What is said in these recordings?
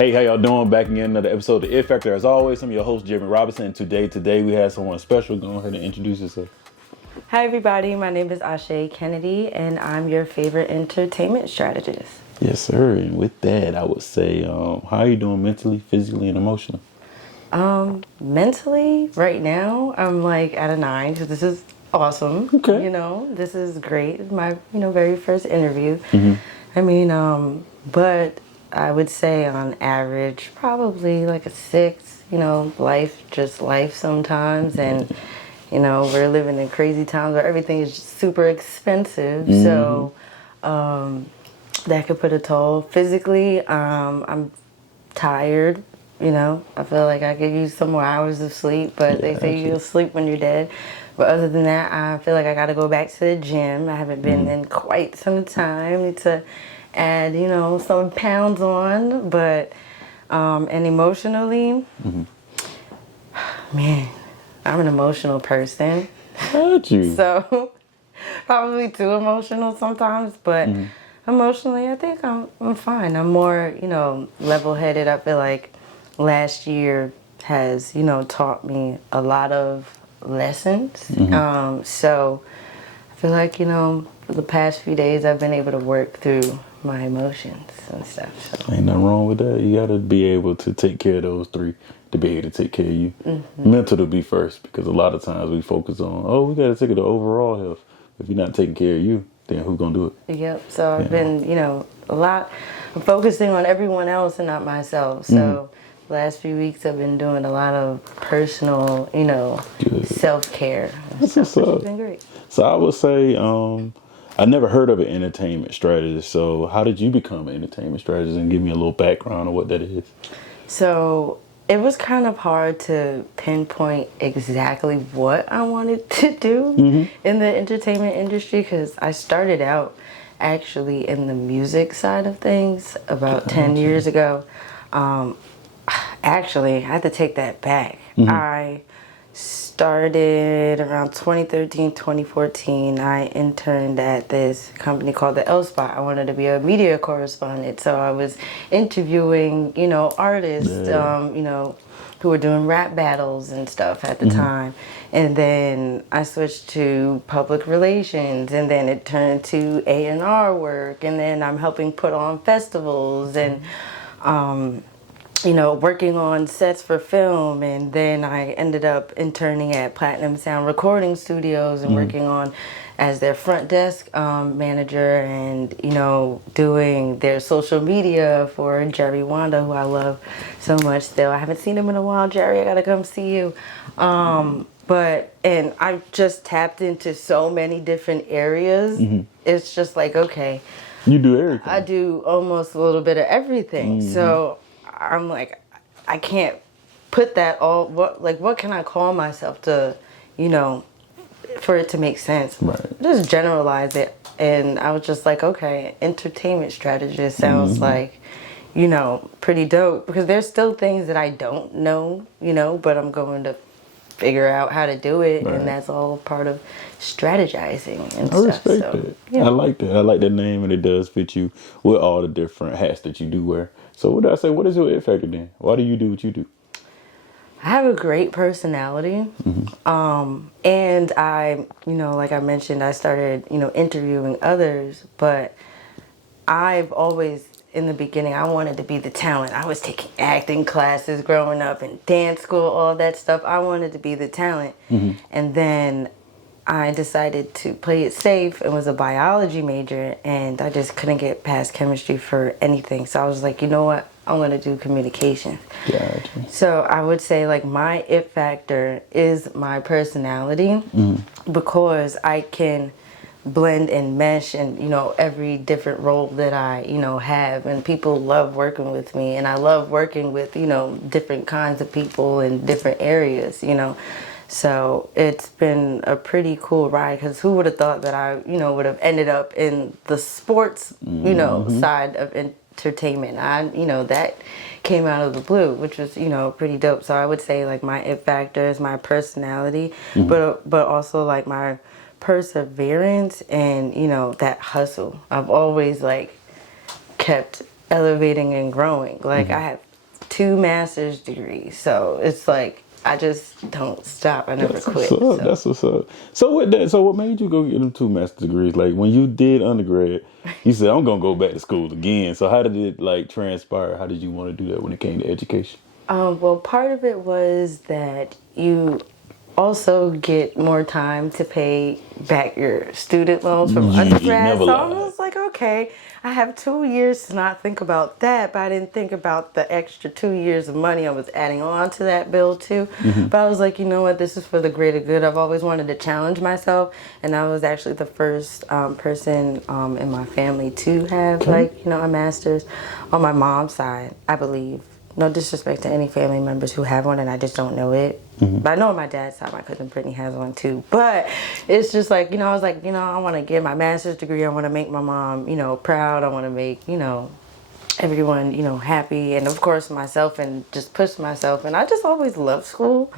Hey, how y'all doing? Back again, another episode of It Factor. As always, I'm your host, Jasmine Robinson. And today we have someone special. Go ahead and introduce yourself. Hi everybody, my name is Ashe Kennedy and I'm your favorite entertainment strategist. Yes, sir. And with that, I would say, how are you doing mentally, physically, and emotionally? Mentally, right now, I'm like at a 9 because this is awesome. Okay. This is great. It's my, very first interview. Mm-hmm. I mean, but I would say on average, probably like a 6. Life, just life sometimes. And, we're living in crazy times where everything is just super expensive. Mm-hmm. So, that could put a toll. Physically, I'm tired. I feel like I could use some more hours of sleep, but they say you'll sleep when you're dead. But other than that, I feel like I got to go back to the gym. I haven't been in quite some time. Need to add, some pounds on. But, and emotionally, man, I'm an emotional person. Got you. So, probably too emotional sometimes, but emotionally, I think I'm fine. I'm more, level-headed. I feel like last year has, taught me a lot of lessons. So I feel like, for the past few days, I've been able to work through my emotions and stuff. So. Ain't nothing wrong with that. You got to be able to take care of those three to be able to take care of you. Mental to be first, because a lot of times we focus on, we got to take care of the overall health. If you're not taking care of you, then who's going to do it? Yep. So I've been, I'm focusing on everyone else and not myself. So last few weeks I've been doing a lot of personal, self-care. Which has been great. So I would say, I never heard of an entertainment strategist. So how did you become an entertainment strategist? And give me a little background on what that is. So it was kind of hard to pinpoint exactly what I wanted to do in the entertainment industry because I started out actually in the music side of things about 10 years ago. Actually, I had to take that back. I started around 2013, 2014. I interned at this company called the L Spot. I wanted to be a media correspondent, so I was interviewing, artists, who were doing rap battles and stuff at the time. And then I switched to public relations, and then it turned to A&R work, and then I'm helping put on festivals and working on sets for film, and then I ended up interning at Platinum Sound Recording Studios and working on as their front desk manager and, doing their social media for Jerry Wanda, who I love so much still. I haven't seen him in a while, Jerry. I gotta come see you. And I've just tapped into so many different areas. It's just like, okay. You do everything. I do almost a little bit of everything. So I'm like, I can't put that all, what can I call myself to, for it to make sense? Right. Just generalize it. And I was just like, okay, entertainment strategist sounds like, pretty dope. Because there's still things that I don't know, but I'm going to figure out how to do it. Right. And that's all part of strategizing and stuff. I respect that. Yeah. I like that. I like that name, and it does fit you with all the different hats that you do wear. So what did I say? What is your It Factor then? Why do you do what you do? I have a great personality. And I, like I mentioned, I started, interviewing others, but I've always, in the beginning, I wanted to be the talent. I was taking acting classes growing up and dance school, all that stuff. I wanted to be the talent. And then I decided to play it safe and was a biology major, and I just couldn't get past chemistry for anything. So I was like, you know what? I'm going to do communication. Gotcha. So I would say like my It Factor is my personality because I can blend and mesh and, every different role that I, have, and people love working with me, and I love working with, different kinds of people in different areas, So it's been a pretty cool ride, because who would have thought that I, would have ended up in the sports, side of entertainment. That came out of the blue, which was, pretty dope. So I would say like my It Factor is my personality, but also like my perseverance and, that hustle. I've always like kept elevating and growing. Like I have 2 master's degrees. So it's like I just don't stop. I never quit. So. That's what's up. So what made you go get them 2 master's degrees? Like when you did undergrad, you said I'm gonna go back to school again. So how did it like transpire? How did you want to do that when it came to education? Well, part of it was that you also get more time to pay back your student loans from undergrad. So I was like, okay, I have 2 years to not think about that, but I didn't think about the extra 2 years of money I was adding on to that bill too. But I was like, you know what, this is for the greater good. I've always wanted to challenge myself, and I was actually the first person in my family to have like, you know, a master's on my mom's side, I believe. No disrespect to any family members who have one, and I just don't know it. But I know on my dad's side, my cousin Brittany has one too. But it's just like, you know, I was like, you know, I want to get my master's degree. I want to make my mom, you know, proud. I want to make, you know, everyone, you know, happy. And of course myself, and just push myself. And I just always loved school.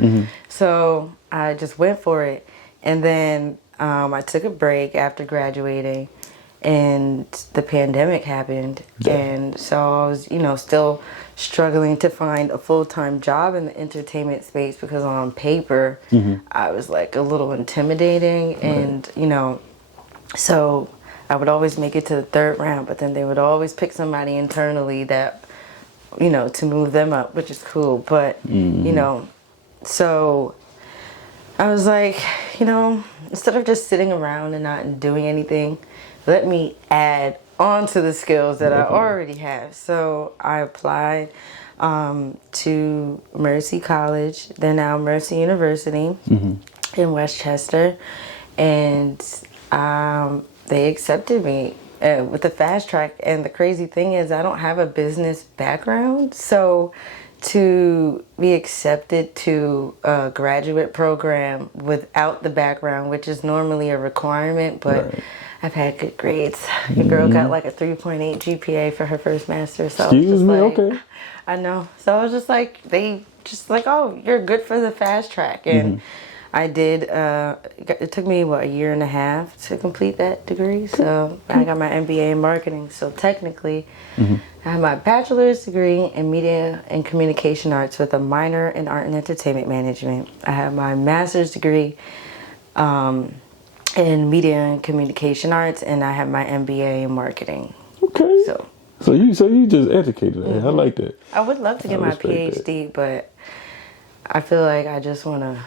So I just went for it. And then I took a break after graduating, and the pandemic happened. And so I was, you know, still struggling to find a full-time job in the entertainment space, because on paper I was like a little intimidating. And you know, so I would always make it to the 3rd round, but then they would always pick somebody internally that, you know, to move them up, which is cool. But you know, so I was like, you know, instead of just sitting around and not doing anything, let me add on to the skills that I already have. So I applied to Mercy College. They're now Mercy University in Westchester. And they accepted me with a fast track. And the crazy thing is, I don't have a business background. So to be accepted to a graduate program without the background, which is normally a requirement, but I've had good grades. Your girl got like a 3.8 GPA for her first master. So Excuse me, like, okay. I know. So I was just like, they just like, oh, you're good for the fast track. And I did, it took me, a year and a half to complete that degree. So I got my MBA in marketing. So technically, I have my bachelor's degree in media and communication arts with a minor in art and entertainment management. I have my master's degree in media and communication arts, and I have my MBA in marketing. Okay. So you just educated. I like that. I would love to get my PhD, but I feel like I just want to,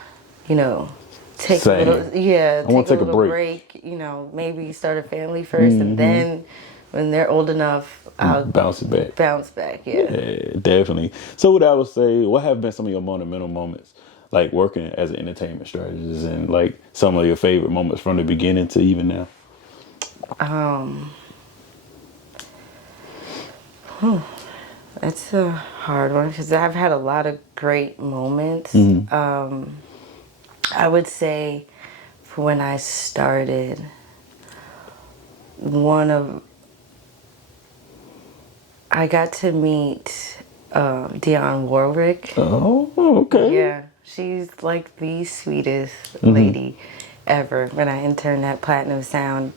you know, take a little break. You know, maybe start a family first, and then when they're old enough, I'll bounce back. Yeah, definitely. So what I would say, what have been some of your monumental moments, like working as an entertainment strategist, and like some of your favorite moments from the beginning to even now? That's a hard one, because I've had a lot of great moments. I would say for when I started, I got to meet Dionne Warwick. Oh, okay. Yeah, she's like the sweetest lady ever. When I interned at Platinum Sound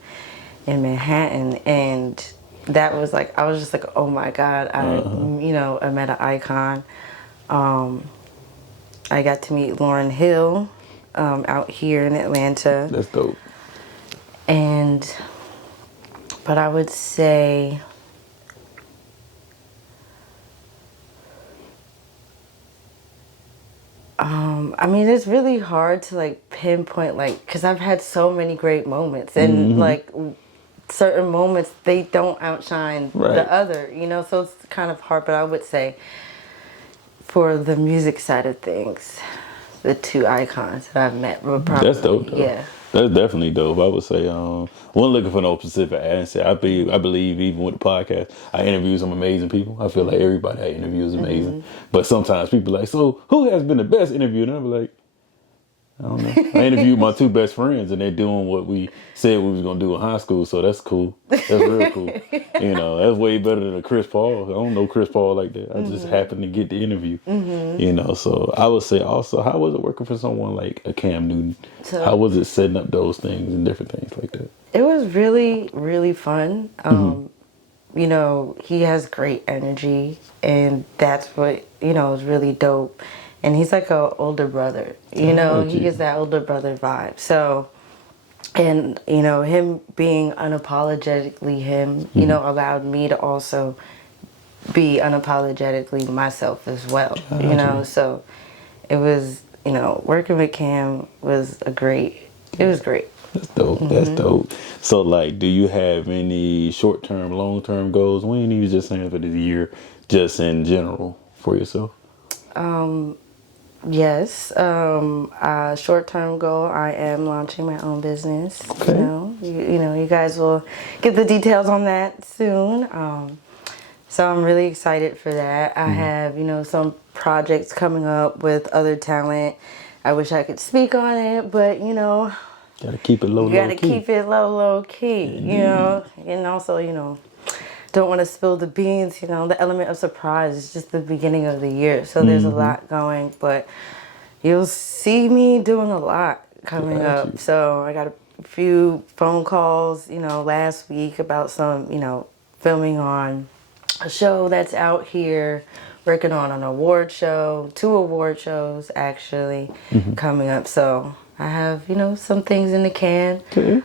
in Manhattan, and that was like, I was just like, oh my God, you know, I met an icon. I got to meet Lauryn Hill out here in Atlanta. That's dope. But I would say, I mean, it's really hard to like pinpoint, like, because I've had so many great moments, and like certain moments, they don't outshine the other, you know, so it's kind of hard. But I would say for the music side of things, the 2 icons that I've met were probably, that's dope, though. Yeah. That's definitely dope. I would say, wasn't looking for no specific answer. I believe even with the podcast, I interview some amazing people. I feel like everybody I interview is amazing. But sometimes people are like, so who has been the best interview? And I'm like, I don't know. I interviewed my 2 best friends, and they're doing what we said we was gonna do in high school. So that's cool. That's real cool. You know, that's way better than a Chris Paul. I don't know Chris Paul like that. I just happened to get the interview. You know, so I would say also, how was it working for someone like a Cam Newton? So, how was it setting up those things and different things like that? It was really, really fun. you know, he has great energy, and that's what, you know, is really dope. And he's like a older brother, you know, he gets that older brother vibe. So, and, you know, him being unapologetically him, you know, allowed me to also be unapologetically myself as well, you know. So it was, you know, working with Cam was it was great. That's dope. That's dope. So, like, do you have any short-term, long-term goals? We ain't even just saying for this year, just in general for yourself. Yes, short-term goal, I am launching my own business. Okay. You know, you guys will get the details on that soon. So I'm really excited for that. I have, you know, some projects coming up with other talent. I wish I could speak on it, but, you know, Gotta keep it low, you gotta keep it low key, you know, and also, you know, don't want to spill the beans, you know, the element of surprise is just the beginning of the year. So there's a lot going, but you'll see me doing a lot coming up. So I got a few phone calls, you know, last week about some, you know, filming on a show that's out here, working on an award show, 2 award shows actually coming up. So I have, you know, some things in the can. Okay.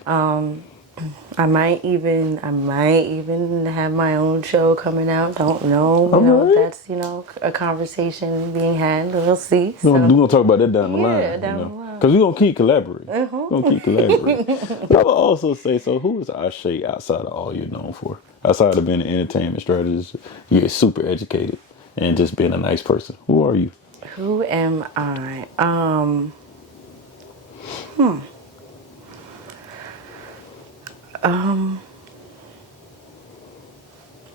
I might even have my own show coming out. Don't know. You know, right. that's, you know, a conversation being had. We'll see. We're gonna talk about that down the line. Yeah, down the line. Because we're gonna keep collaborating. We're gonna keep collaborating. But I would also say, so who is Ashe outside of all you're known for? Outside of being an entertainment strategist, you're super educated and just being a nice person. Who are you? Who am I?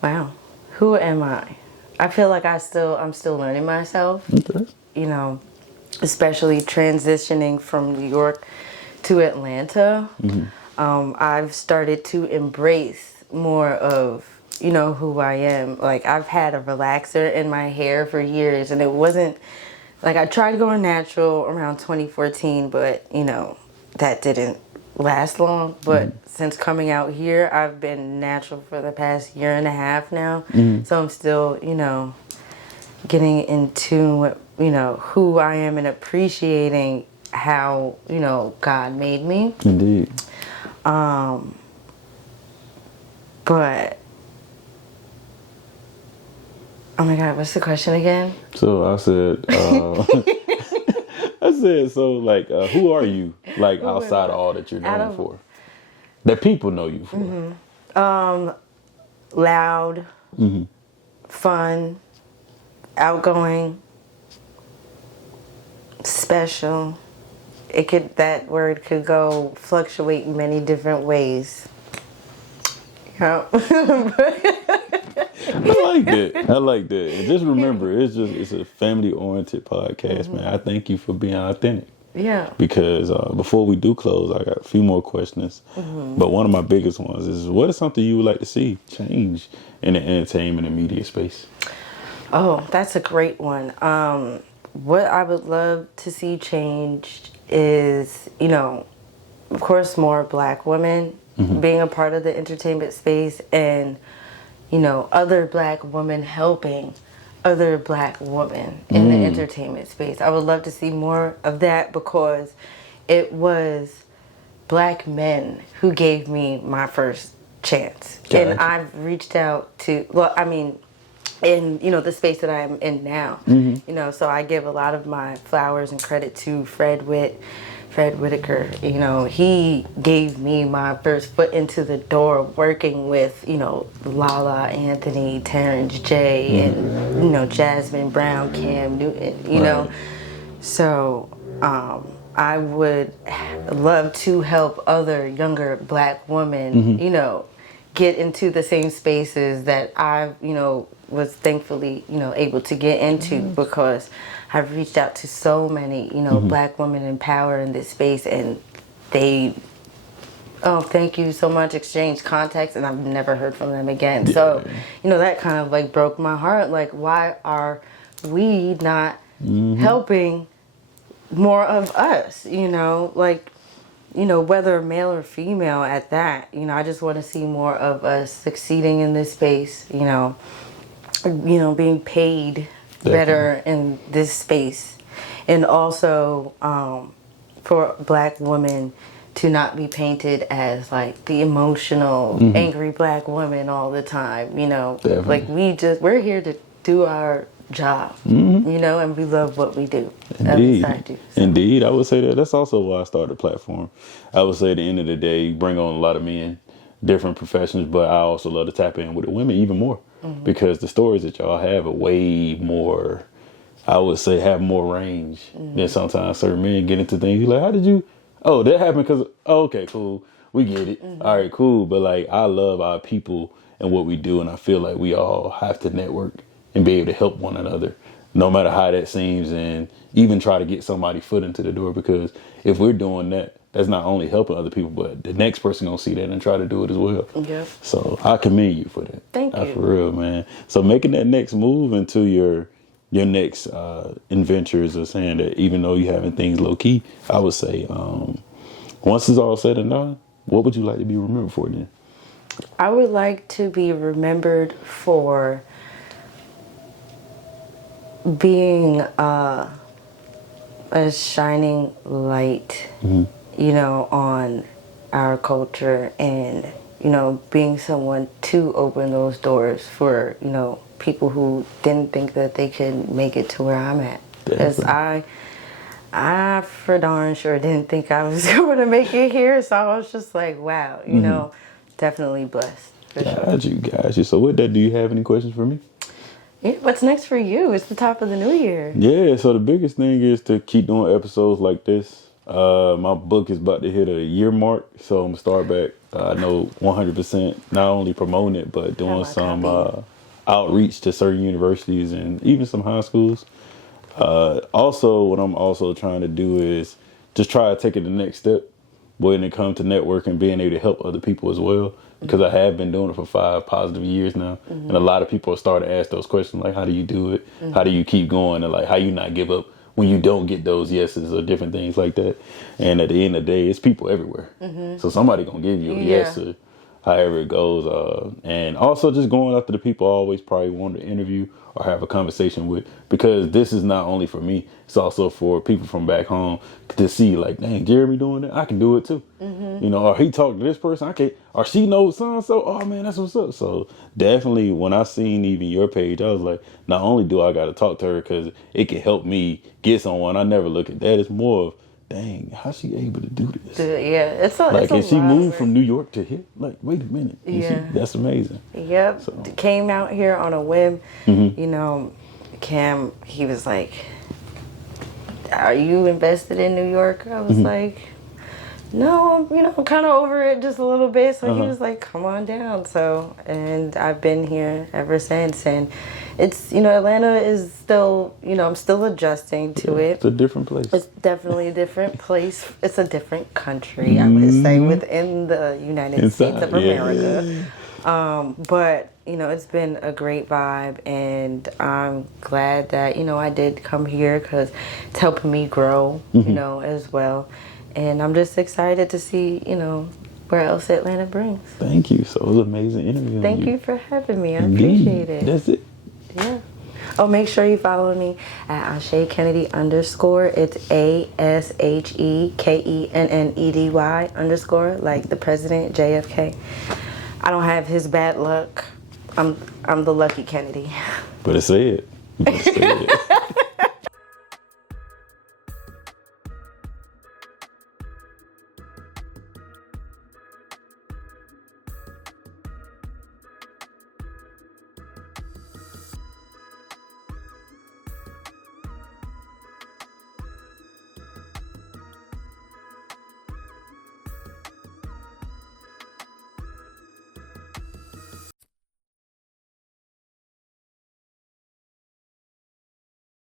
Wow. Who am I? I feel like I'm still learning myself. Okay. You know, especially transitioning from New York to Atlanta. I've started to embrace more of, you know, who I am. Like, I've had a relaxer in my hair for years, and it wasn't like, I tried going natural around 2014, but, you know, that didn't last long. But since coming out here, I've been natural for the past year and a half now. So I'm still, you know, getting in tune with, you know, who I am and appreciating how, you know, God made me. Indeed. But, oh my God, what's the question again? So I said, so like, who are you? Like, outside of all that you're known for, that people know you for. Loud, fun, outgoing, special. That word could go fluctuate in many different ways. Yeah. I like that. And just remember, it's a family oriented podcast, man. I thank you for being authentic. Yeah. Because before we do close, I got a few more questions. But one of my biggest ones is, what is something you would like to see change in the entertainment and media space? Oh, that's a great one. What I would love to see changed is, you know, of course, more Black women being a part of the entertainment space, and, you know, other Black women helping other Black women in the entertainment space. I would love to see more of that, because it was Black men who gave me my first chance. Gotcha. And I've reached out to, well, I mean, in, you know, the space that I'm in now, you know, so I give a lot of my flowers and credit to Fred Whitaker. You know, he gave me my first foot into the door working with, you know, Lala Anthony, Terrence J, and, you know, Jasmine Brown, Cam Newton, you know. So I would love to help other younger Black women, you know, get into the same spaces that I, you know, was thankfully, you know, able to get into, because I've reached out to so many, you know, Black women in power in this space, and they, oh, thank you so much, exchange contacts, and I've never heard from them again. Yeah. So, you know, that kind of like broke my heart. Like, why are we not helping more of us, you know? Like, you know, whether male or female at that, you know, I just want to see more of us succeeding in this space, you know, being paid better in this space. And also for Black women to not be painted as like the emotional, angry Black woman all the time, you know. Definitely. Like we're here to do our job, you know, and we love what we do. At least I do. So. Indeed. I would say that's also why I started the platform. I would say at the end of the day, you bring on a lot of men, different professions, but I also love to tap in with the women even more because the stories that y'all have are way more, I would say, have more range than sometimes certain men get into things. You're like, how did you? Oh, that happened because, oh, okay, cool. We get it. All right, cool. But like, I love our people and what we do. And I feel like we all have to network and be able to help one another, no matter how that seems. And even try to get somebody foot into the door, because if we're doing that, that's not only helping other people, but the next person gonna see that and try to do it as well. Yeah. So I commend you for that. Thank you. For real, man. So making that next move into your next adventures, or saying that even though you're having things low key, I would say once it's all said and done, what would you like to be remembered for then? I would like to be remembered for being a shining light, you know, on our culture, and, you know, being someone to open those doors for, you know, people who didn't think that they could make it to where I'm at. Because I for darn sure didn't think I was going to make it here, so I was just like, wow, you know, definitely blessed. Got you. So with that, do you have any questions for me? Yeah, what's next for you? It's the top of the new year. Yeah, so the biggest thing is to keep doing episodes like this. My book is about to hit a year mark, so I'm going to start back. I know 100%, not only promoting it, but doing some outreach to certain universities and even some high schools. Also, what I'm also trying to do is just try to take it the next step when it comes to networking, being able to help other people as well. Because I have been doing it for 5 positive years now. And a lot of people are starting to ask those questions, like, how do you do it? How do you keep going? And like, how you not give up when you don't get those yeses or different things like that. And at the end of the day, it's people everywhere. So somebody going to give you a yes or however it goes. And also just going after the people I always probably want to interview or have a conversation with, because this is not only for me, it's also for people from back home to see, like, dang, Jeremy doing that, I can do it too. You know, or he talked to this person, I can't, or she knows so-and-so, oh man, that's what's up. So definitely when I seen even your page, I was like, not only do I got to talk to her because it can help me get someone, I never look at that. It's more of, dang, how's she able to do this? Yeah, it's a like, it's if she moved right? from New York to here, like, wait a minute. That's amazing. Yep. So. Came out here on a whim. You know, Cam, he was like, are you invested in New York? I was like, no, you know, I'm kind of over it just a little bit. So he was like, come on down. So, and I've been here ever since. And it's, you know, Atlanta is still, you know, I'm still adjusting to it. It's a different place. It's definitely a different place. It's a different country, I would say, within the United States of America. But, you know, it's been a great vibe, and I'm glad that, you know, I did come here because it's helping me grow, you know, as well. And I'm just excited to see, you know, where else Atlanta brings. Thank you. So it was an amazing interview. Thank you for having me. I appreciate it. That's it. Yeah. Oh, make sure you follow me at Ashe Kennedy _. It's ASHEKENNEDY _ like the president, JFK. I don't have his bad luck. I'm the lucky Kennedy. Better say it.